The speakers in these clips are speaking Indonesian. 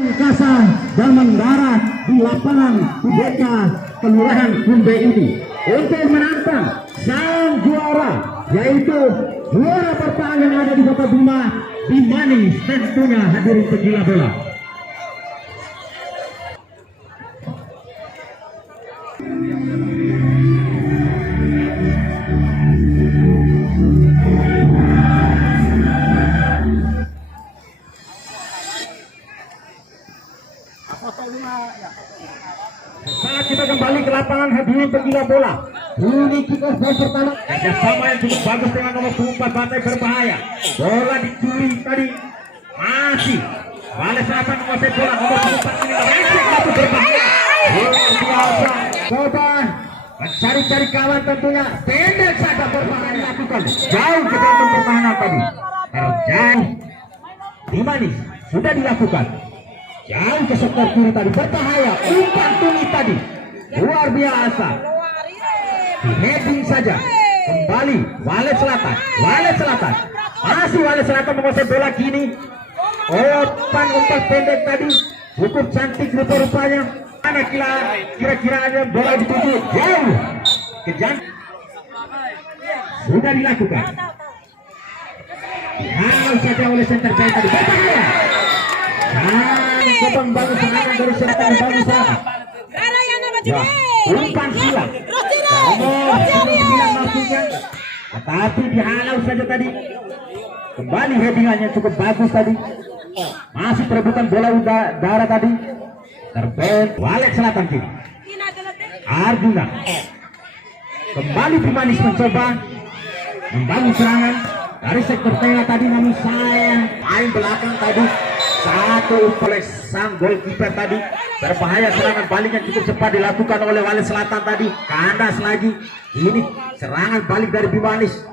angkasa dan mendarat di lapangan UBK Kelurahan Kumbe ini untuk menantang sang juara, yaitu juara pertama yang ada di Kota Bima, Bimanis, tentunya hadirin pecinta bola. Saat kita kembali ke lapangan hadirin pecinta bola, ini kita pertama kerjasama yang cukup bagus dengan nomor 4 Bantai berbahaya. Bola dicuri tadi masih Balik Selatan menguasai bola nomor 4 ini melenceng satu berbahaya. Luar biasa. Coba mencari-cari kawan tentunya, pendek saja berbahaya lakukan. Jauh ke dalam pertahanan tadi. Terjauh. Bimanis sudah dilakukan. Jauh ke sektor kiri tadi berbahaya. Umpan tuni tadi luar biasa. Heading saja kembali Walet Selatan. Masih Walet Selatan menguasai bola kini. Umpan pendek tadi cukup cantik rupa-rupanya. Mana kira-kira ada bola dituju jauh kejar. Sudah dilakukan. Dihalau saja oleh center back tadi berbahaya. Coba membangun serangan dari selatan membangun selatan. Umpan silang. Tetapi dihalau saja tadi. Kembali headingannya cukup bagus tadi. Masih perebutan bola udara tadi. Terbent Walet Selatan kiri. Arjuna. Kembali Bimanis mencoba membangun serangan dari sektor tengah tadi, namun sayang main belakang tadi. Satu oleh sang goalkeeper tadi. Berbahaya serangan balik yang cukup cepat dilakukan oleh Walet Selatan tadi. Kandas lagi. Ini serangan balik dari Bimanis.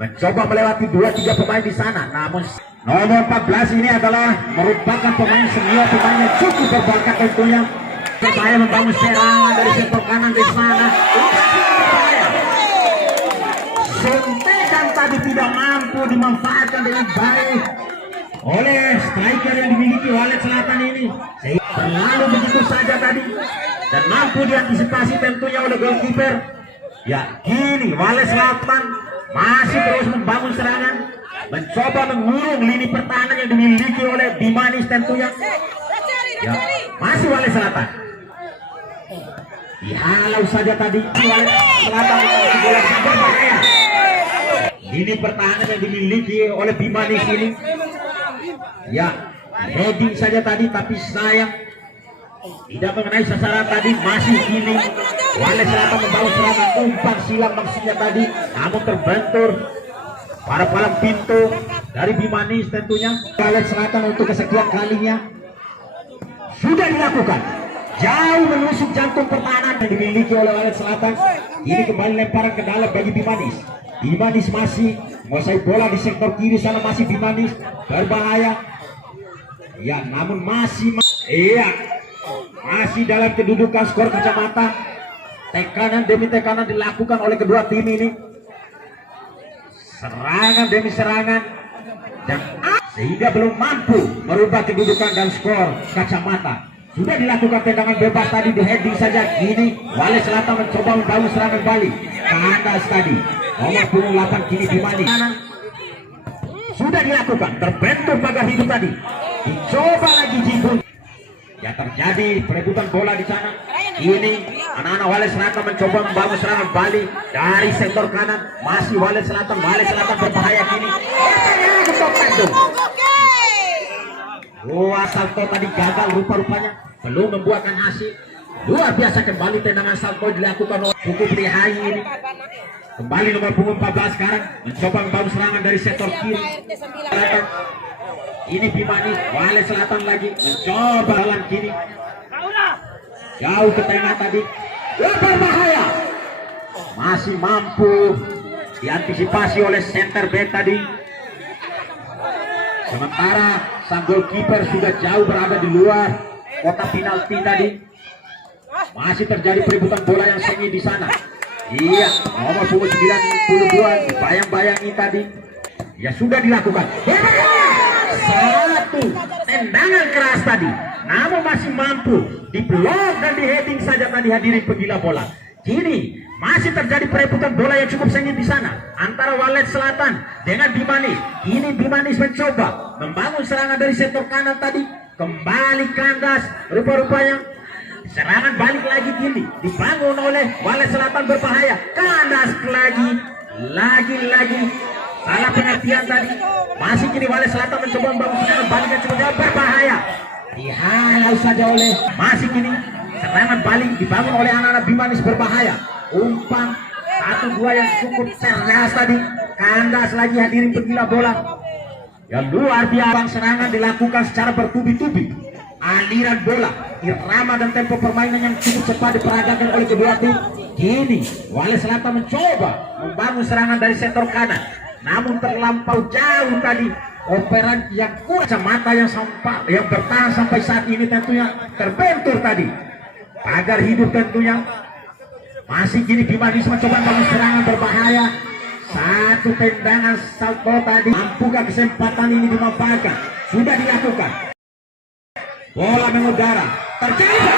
Mencoba melewati 2-3 pemain di sana. Namun nomor 14 ini adalah merupakan pemain senior, pemain yang cukup berbakat tentunya. Berbahaya membangun serangan dari sektor kanan di sana. Suntikan tadi tidak mampu dimanfaatkan dengan baik oleh striker yang dimiliki Walet Selatan ini. Terlalu begitu saja tadi dan mampu diantisipasi tentunya oleh goalkeeper. Ya, kini Walet Selatan masih terus membangun serangan, mencoba mengurung lini pertahanan yang dimiliki oleh Bimanis tentunya. Ya, masih Walet Selatan. Dihalau saja tadi Walet Selatan bola berbahaya. Lini pertahanan yang dimiliki oleh Bimanis ini. Ya, heading saja tadi tapi sayang tidak mengenai sasaran tadi. Masih kini Walet Selatan membawa serangan umpan silang maksudnya tadi, namun terbentur para palang pintu dari Bimanis tentunya. Walet Selatan untuk kesekian kalinya sudah dilakukan, jauh menusuk jantung pertahanan yang dimiliki oleh Walet Selatan. Ini kembali lemparan ke dalam bagi Bimanis. Bimanis masih menguasai bola di sektor kiri sana, masih Bimanis berbahaya. Ya, namun masih dalam kedudukan skor kacamata. Tekanan demi tekanan dilakukan oleh kedua tim ini. Serangan demi serangan dan sehingga belum mampu merubah kedudukan dan skor kacamata. Sudah dilakukan tendangan bebas tadi, di heading saja. Kini Walet Selatan mencoba membangun serangan balik. Kandas tadi nomor 8 kini Bimanis. Sudah dilakukan, terbentur pagar hidup tadi. Dicoba lagi jibun. Ya, terjadi perebutan bola di sana. Ini anak-anak Walet Selatan mencoba membangun serangan balik dari sektor kanan. Masih Walet Selatan berbahaya kini. Salto tadi gagal rupa-rupanya, belum membuahkan hasil. Luar biasa kembali tendangan salto dilakukan oleh Kuku Prihai ini. Kembali nomor punggung 14 sekarang mencoba membangun serangan dari sektor kiri. Ini Bimanis, Walet Selatan lagi mencoba jalan kiri. Jauh ke tengah tadi. Berbahaya. Masih mampu diantisipasi oleh center back tadi. Sementara sang goalkeeper sudah jauh berada di luar kotak penalti tadi. Masih terjadi perebutan bola yang sengit di sana. Iya, nomor punggung 92 bayang-bayangi tadi. Ya, sudah dilakukan. satu tendangan keras tadi, namun masih mampu diblok dan di heading saja tadi hadirin penggila bola. Kini masih terjadi perebutan bola yang cukup sengit di sana antara Walet Selatan dengan Bimanis. Ini Bimanis mencoba membangun serangan dari sektor kanan tadi, kembali kandas. Rupa-rupanya serangan balik lagi kini dibangun oleh Walet Selatan, berbahaya, kandas lagi salah pengertian tadi. Masih kini Walet Selatan mencoba membangun serangan balik yang cukup jauh, berbahaya, dihalau saja oleh masih kini serangan balik dibangun oleh anak-anak Bimanis, berbahaya. Umpan 1-2 yang cukup cerdas tadi, kandas lagi hadirin penggila bola. Yang luar biasa, serangan dilakukan secara bertubi-tubi. Aliran bola, irama dan tempo permainan yang cukup cepat diperagakan oleh kedua tim. Kini Walet Selatan mencoba membangun serangan dari sektor kanan, namun terlampau jauh tadi. Operan yang kuat mata yang bertahan sampai saat ini tentunya terbentur tadi. Agar hidup tentunya. Masih kini Bimanis mencoba membangun serangan, berbahaya. Satu tendangan salto tadi. Mampukah kesempatan ini dimanfaatkan? Sudah dilakukan. Bola mengudara. Terjadi.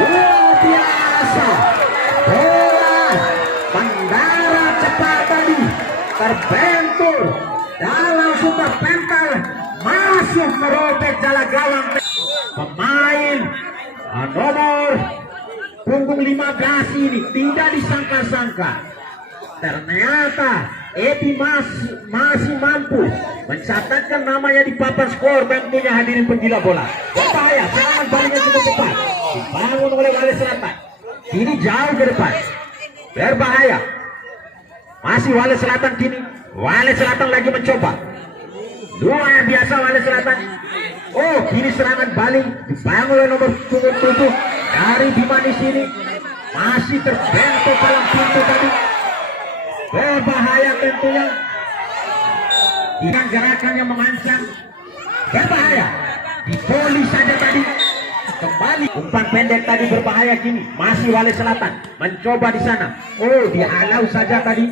Luar biasa. Bola mendarat cepat tadi, terbentur dalam super pental, masuk merobek jala gawang pemain nomor punggung 15 ini. Tidak disangka-sangka, ternyata Edi masih mampu mencatatkan namanya di papan skor tentunya hadirin penggila bola. Berbahaya, serangan baliknya cukup cepat dibangun oleh Walet Selatan. Ini jauh ke depan, berbahaya. Masih Walet Selatan kini. Walet Selatan lagi mencoba. Luar biasa Walet Selatan. Oh, kini serangan balik dibangun oleh nomor punggung 7 dari Bimanis ini. Masih terbentuk dalam pintu tadi. Berbahaya tentunya. Dengan gerakan yang mengancam, berbahaya. Dipoli saja tadi. Kembali umpan pendek tadi, berbahaya kini. Masih Walet Selatan mencoba di sana. Oh, dihalau saja tadi.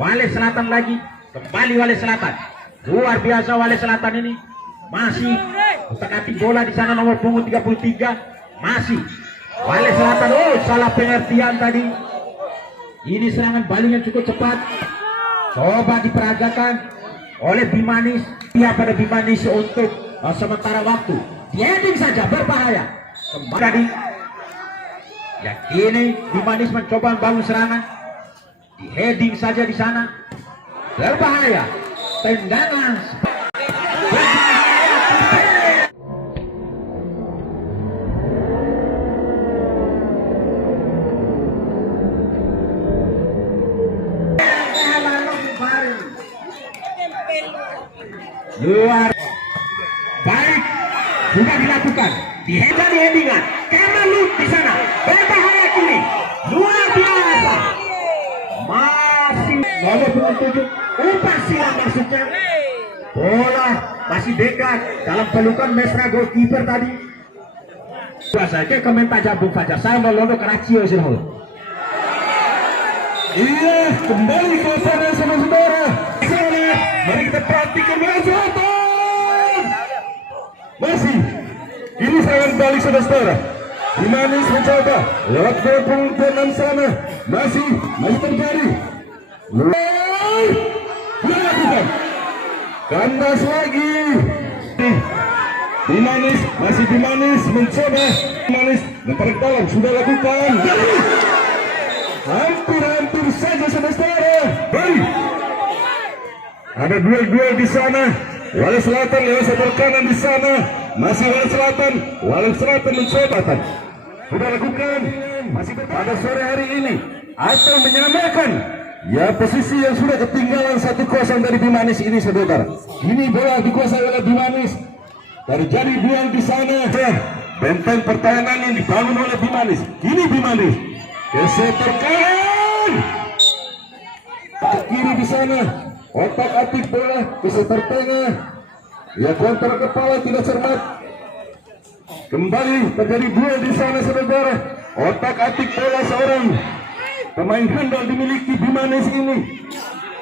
Walet Selatan lagi. Kembali Walet Selatan. Luar biasa Walet Selatan ini. Masih utak-atik bola di sana nomor punggung 33. Masih Walet Selatan. Oh, salah pengertian tadi. Ini serangan balik yang cukup cepat. Coba diperagakan oleh Bimanis. Dia pada Bimanis untuk sementara waktu. Heading saja, berbahaya. Kembali. Ya, kini Bimanis mencoba membangun serangan. Di heading saja di sana. Berbahaya. Tendangan. Luar baik, sudah dilakukan di headingan. Kemalut di sana, berbahaya kini. Luar biasa. Masih nomor 27, umpan silang maksudnya. Bola masih dekat dalam pelukan mesra goalkeeper tadi. Saja komentar jambung saja. Saya melono Karacio Silhol. Iya, kembali ke sana saudara. Mari kita perhatikan Walet Selatan. Masih ini serangan balik saudara. Bimanis mencoba lewat punggung 6 sana. Masih terjadi. Dilakukan. Kandas lagi. Bimanis mencoba. Bimanis lemparan dalam sudah lakukan. Hampir saja saudara. Baik. Ada duel di sana. Walet Selatan lewat sebelah kanan di sana. Masih Walet Selatan mencoba. Sudah lakukan. Masih pada sore hari ini atau menyamakan ya posisi yang sudah ketinggalan 1-0 dari Bimanis ini saudara. Ini bola dikuasai oleh Bimanis. Terjadi duel di sana. Benteng pertahanan yang dibangun oleh Bimanis. Kini Bimanis geser kanan. Ke kiri di sana. Otak-atik bola ke setor tengah. Ya, kontra kepala tidak cermat. Kembali terjadi duel di sana saudara. Otak-atik bola seorang pemain handal dimiliki Bimanes ini.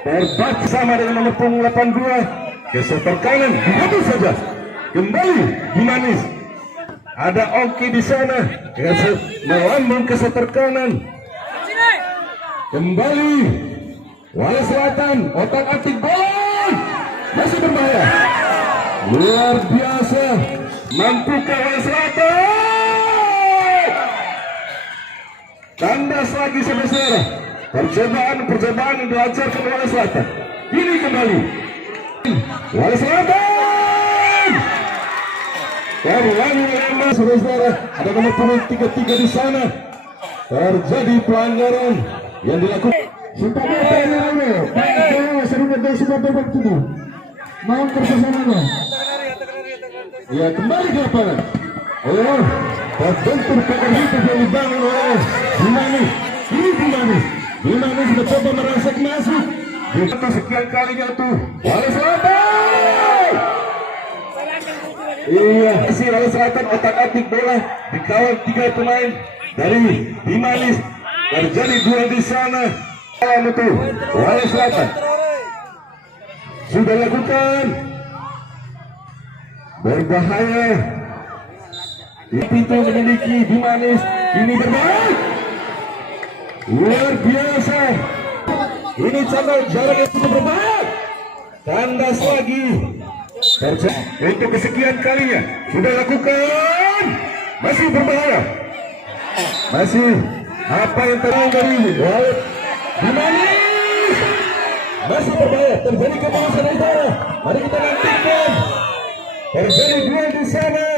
Terbaca sama dengan nomor punggung 82. Geser kanan, habis saja. Kembali Bimanes. Ada Oki di sana. Melambung ke seter kanan. Kembali Wali Selatan, otak-atik bola. Masih berbahaya. Luar biasa. Mampukah Wali Selatan? Kandas lagi sebesar. Percobaan yang dilancarkan Wali Selatan. Ini kembali Wali Selatan. Dari lagi menambah saudara. Ada nomor punggung 33 di sana. Terjadi pelanggaran yang dilakukan. Supaya tanya-tanya, Pak sering dari sudah babak tubuh. Mau kerjasamanya. Ya, kembali ke lapangan. Oh, terbentur pagar hidup yang dibangun oleh Bimanes. Ini Bimanes sudah coba merangsek masuk. Di sekian kalinya tuh Wali Selatan. Iya, si Wali Selatan otak-atik bola dikawal 3 pemain dari Bimanes. Terjadi duel di sana. Itu Wali Selatan sudah lakukan berbahaya. Di pintu memiliki Bimanes ini berbahaya. Luar biasa. Ini contoh jarak yang cukup berbahaya. Kandas lagi. Untuk kesekian kalinya sudah lakukan. Masih berbahaya. Masih apa yang terjadi dari Bimanes. Masih berbahaya. Terjadi kebosan utara. Mari kita nantikan. Terjadi duel di sana.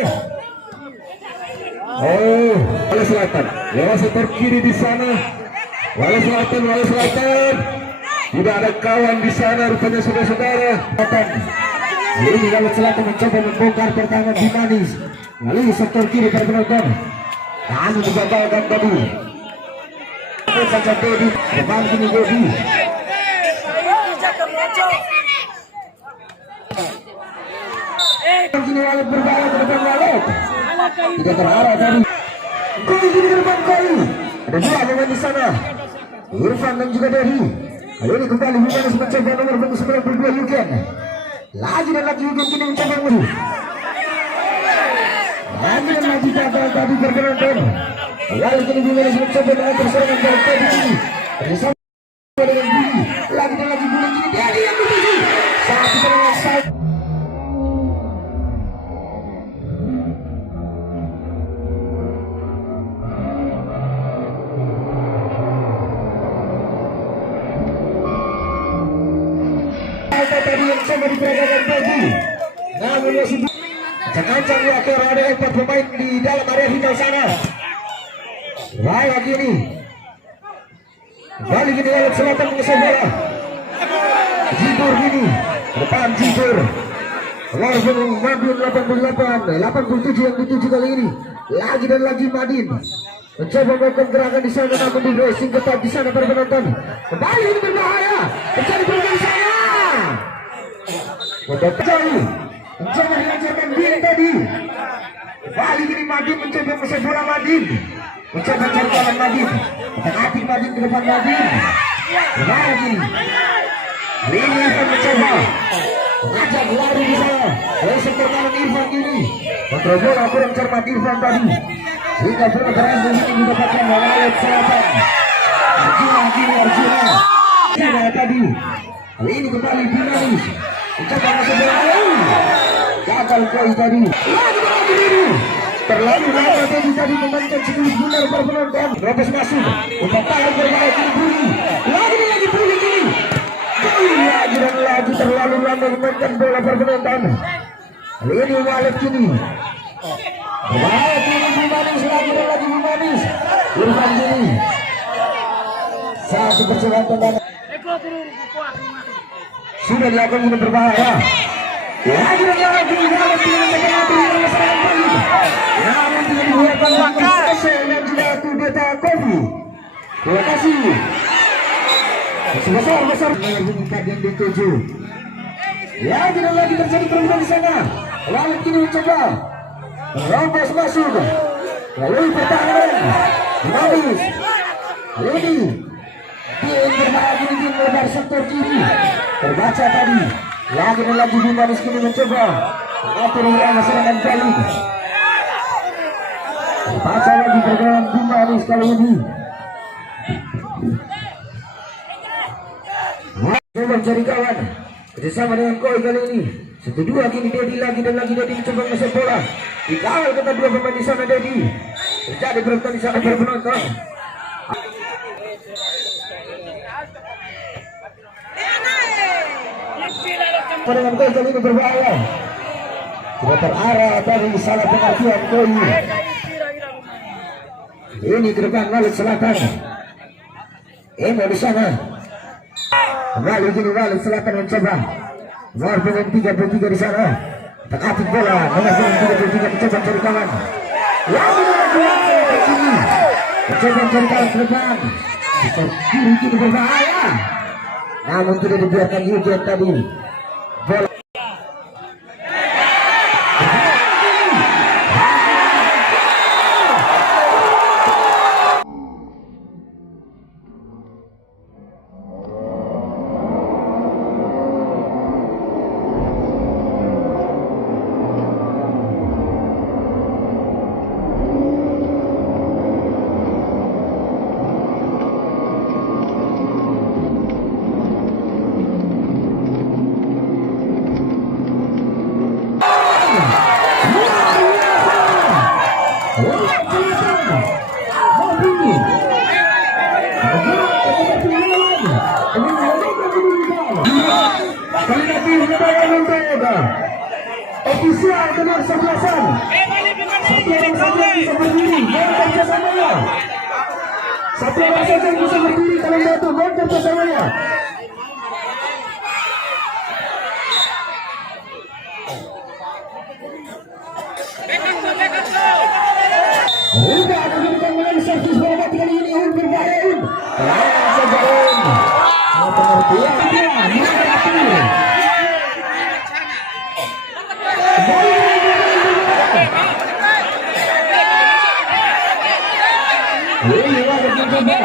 Oh, Wali Selatan. Lewat setor kiri di sana. Wali Selatan. Tidak ada kawan di sana rupanya saudara-saudara. Ini Wali Selatan mencoba membongkar pertahanan Bimanes. Lalu sektor kiri berpenonton. Lalu digagalkan tadi. Saja Dodi, depan kini Dodi. Kini Walet berbalik ke depan Walet. Tidak terarah tadi. Kini ke depan kali. Ada 2 pemain di sana. Irfan dan juga Dodi. Kali ini kembali Bimanes mencoba nomor punggung 92 Yugen. Lagi dan lagi Yugen kini mencoba maju. Lagi dan lagi gagal tadi berpenonton. Lalu kini Bimanes mencoba dengan perserangan dari tadi ini. Bersama dengan Budi. Lagi dan lagi Budi kini Dedi yang dituju. Satu serangan side. Tadi yang coba diperagakan Dedi. Namun masih sekencang wakil ada 4 pemain di dalam area final sana. Raya kini balik kini Wali Selatan mengesah bola. Jibur kini depan Jibur. Langsung Madin 87 yang dituju kali ini. Lagi dan lagi Madin mencoba melakukan gerakan di sana, namun di racing ketat di sana para penonton. Kembali ini berbahaya. Terjadi peluang di sana. Jauh mencoba dilancarkan diri tadi. Kembali ini Madin mencoba mengesah bola Madin. Mencoba jalan Madin. Otak-atik Madin ke depan Madin. Berbahaya ini. Ini akan mencoba mengajak lari di sana. Oleh sektor kanan Irfan ini. Kontrol bola kurang cermat Irfan tadi. Sehingga bola berhasil ini mendapatkan Wali Selatan. Arjuna. Arjuna tadi. Kali ini kembali Bimanes. Mencoba masuk bola. Gagal kali tadi. Lagi ini. Terlalu lama tadi memainkan sebelum benar para penonton. Terobos masuk. Umpan tangan berbahaya kini Budi. Lagi Budi kini. Lagi dan lagi terlalu lama memainkan bola para penonton. Kali ini Walet kini. Berbahaya kini Bimanes. Lagi dan lagi Bimanes. Irfan kini. Satu percobaan tendangan. Sudah dilakukan dengan berbahaya. Lagi dan lagi Walet kini mencetak serangan balik. Namun tidak dibuatkan langkah dan juga kudeta Kofi. Terima kasih. Sebesar yang dituju. Lagi dan lagi terjadi perubahan di sana. Lawan kini mencoba terobos masuk melalui pertahanan. Manis ini dia yang berbahaya kini melebar sektor kiri. Terbaca tadi. Lagi dan lagi Bimanis kini mencoba mengatur wilayah serangan balik. Terbaca lagi pergerakan Bimanis kali ini. Coba mencari kawan kerjasama dengan Koi kali ini. 1-2 kini Dedi lagi dan lagi Dedi mencoba ngasih bola. Dikawal kata dua pemain di sana Dedi. Terjadi berebutan di sana berpenonton. Dengan Koi kali ini berbahaya. Sudah terarah dari salah pengertian Koi. Ini ke depan Walid Selatan. Emo di sana. Kembali kini Walid Selatan mencoba. Nomor pemain 33 di sana. Tekatin bola. Nomor pemain 33 mencoba mencari kawan. Lagi kiri. Mencoba mencari kawan ke depan. Kiri kini berbahaya. Namun tidak dibiarkan Yujen tadi. Bola. Ofisial dengan sebelasan. Satu orang saja bisa berdiri. Mohon kerjasamanya. Satu orang saja yang bisa berdiri kalau jatuh. Mohon kerjasamanya. Sudah menunjukkan melalui servis bola kali ini Un berbahaya Un. Lawan saja Un. Pengertian dia mengerti. Ini wadah mencoba.